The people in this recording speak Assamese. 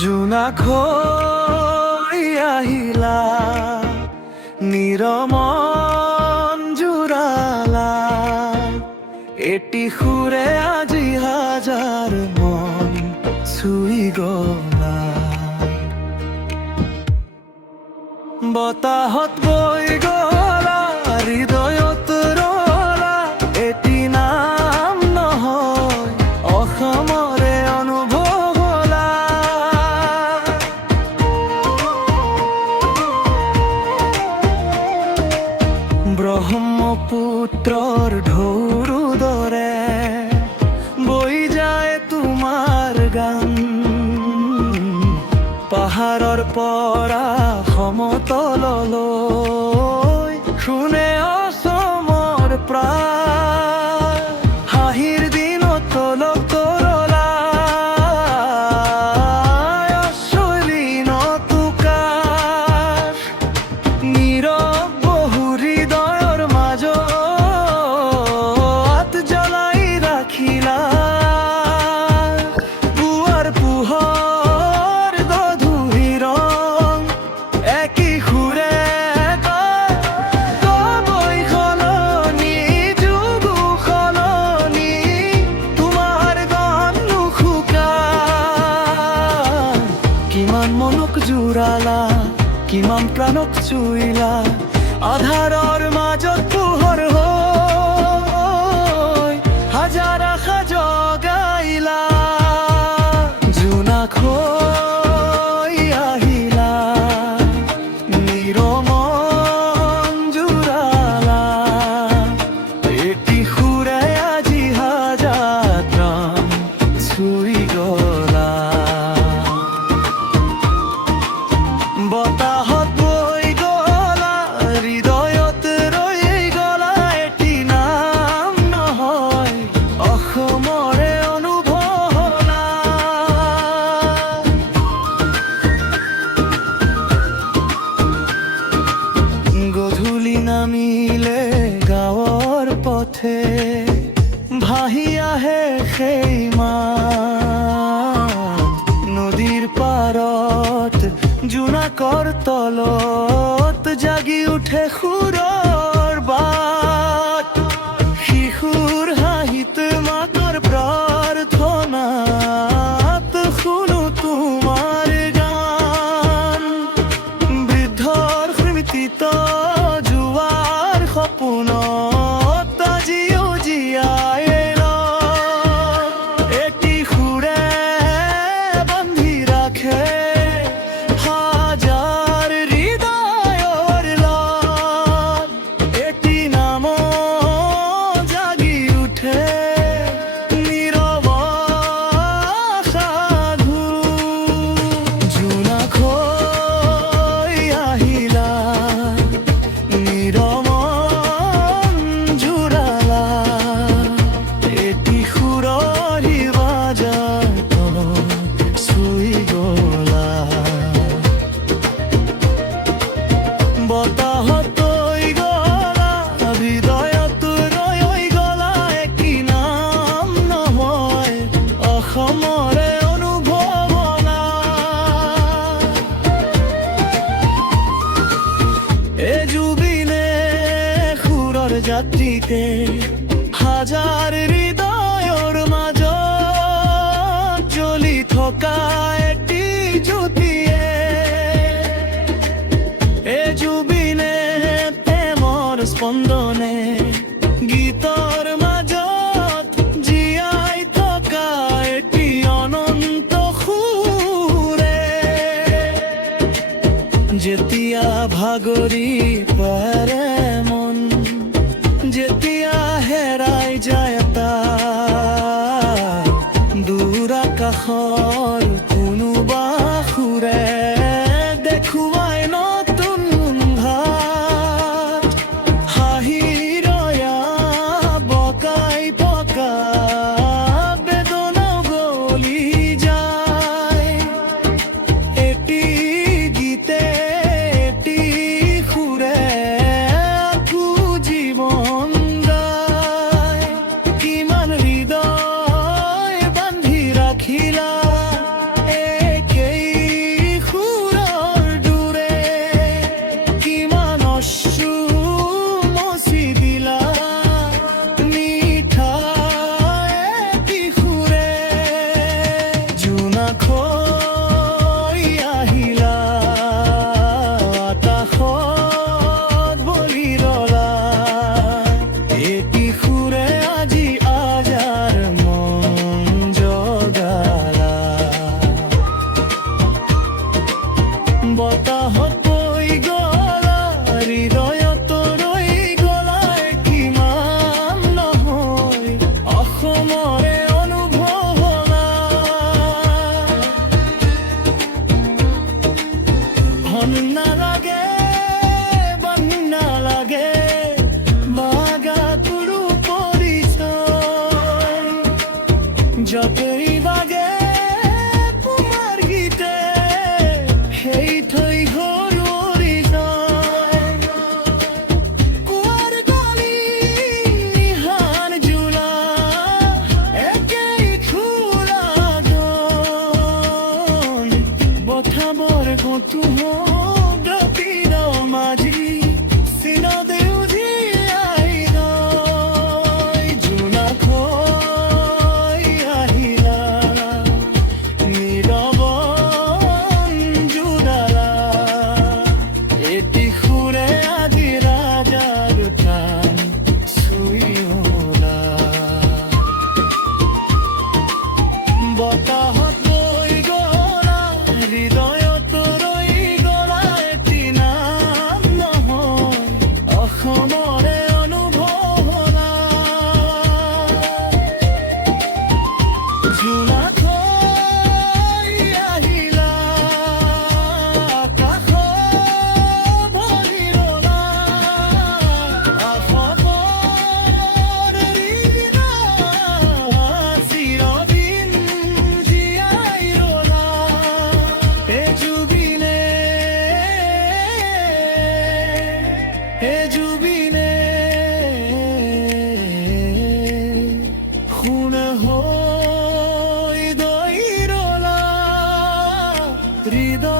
জোনাকৈ আহিলা নিৰমন জোৰালা এটি সুৰে আজি হাজাৰ মন চুই গলা বতাহত বৈ গলা হৃদয়ত ৰলা এটি নাম নহয় অসমৰে অনুভৱ হলা ব্ৰহ্মপুত্ৰৰ ঢৌৰ দৰে বৈ যায় তোমাৰ গান পাহাৰৰ পৰা সমতললৈ শুনে অসমৰ প্ৰাণ হাঁহিৰ দিনত তলক তৰলা অশ্বলীনত উকাশ নীৰৱ বহু হৃদয়ৰ মাজত জ্বলাই ৰাখিলা পুৱাৰ পোহৰ গধূলি ৰং একি সুৰে কয় সলনি যুগ সলনি তোমাৰ গান নুশুকান কিমান মনক জোৰালা কিমান প্ৰাণক চুইলা আধাৰৰ মাজত পোহৰ হৈ হাজাৰ আশা জগাইলা জোনাকৈ আহিলা নিৰমন জোৰালা এটি সুৰে আজি হাজাৰ প্ৰাণ চুই গলা বতাহত বৈ গলা হৃদয়ত ৰৈ গলা এটি নাম নহয় অসমৰে অনুভৱ হলা গধূলি নামিলে গাঁৱৰ পথে ভাহি আহে সেই মাত নদীৰ পাৰত জোনাকৰ তলত জাগি উঠে সুৰৰ বাট শিশুৰ হাঁহিত মাতৰ প্ৰাৰ্থনাত শুনো তোমাৰ গান বৃদ্ধৰ স্মৃতিত জোৱাৰ সপোনত আজিও জীয়াই এটি সুৰে বান্ধি ৰাখে হাজাৰ হৃদয়ৰ লাট এটি নাম জাগি উঠে নীৰৱ সাধু জোনাকৈ আহিলা নিৰমন জোৰালা এটি সুৰৰ বাজাত চুই গলা বতাহত বৈ গলা হৃদয়ত ৰৈ গলা এটি নাম নহয় অসমৰে অনুভৱ হলা এ জুবিনে সুৰৰ যাত্ৰীতে হাজাৰ হৃদয়ৰ মাজত জ্বলি থকা এটি জ্যোতিয়ে এ জুবিনে প্ৰেমৰ স্পন্দনে গীতৰ মাজত জীয়াই থকা এটি অনন্ত সুৰে যেতিয়া ভাগৰি পৰে মন যেতিয়া হেৰাই যায় তাক দূৰ আকাশৰ কোনোবা সুৰে দেখুৱাই নতুন ভাত হাঁহিৰয়া বকাই পকা বেদনাও গলি যায় এটি গীতে এটি সুৰে যতই বাগে তোমাৰ গীতে সেই থৈ সৰুৰি যায় কুৱাৰ কালি নিহান জোলা একেই খোলা গল বঠাবৰ কৌতুহল গতিৰ মাঝি চিনদে উজিয়াই গৈ জোনাককৈ আহিলা নীৰৱ অঞ্জুডালা এটি সুৰে আদি ৰাজাৰ প্ৰাণ চুইলা বতাহত লৈ গলা হৃদয়ত ৰৈ গলা এটি নাম নহয় অসমৰে অনুভৱ হলা জোনাককৈ আহিলা আকাশ ভৰি ৰলা আশাৰ ৰিণা চিৰদিন জীয়াই ৰলা হে জুবিনে শুন হৈ দৈ ৰলা হৃদয়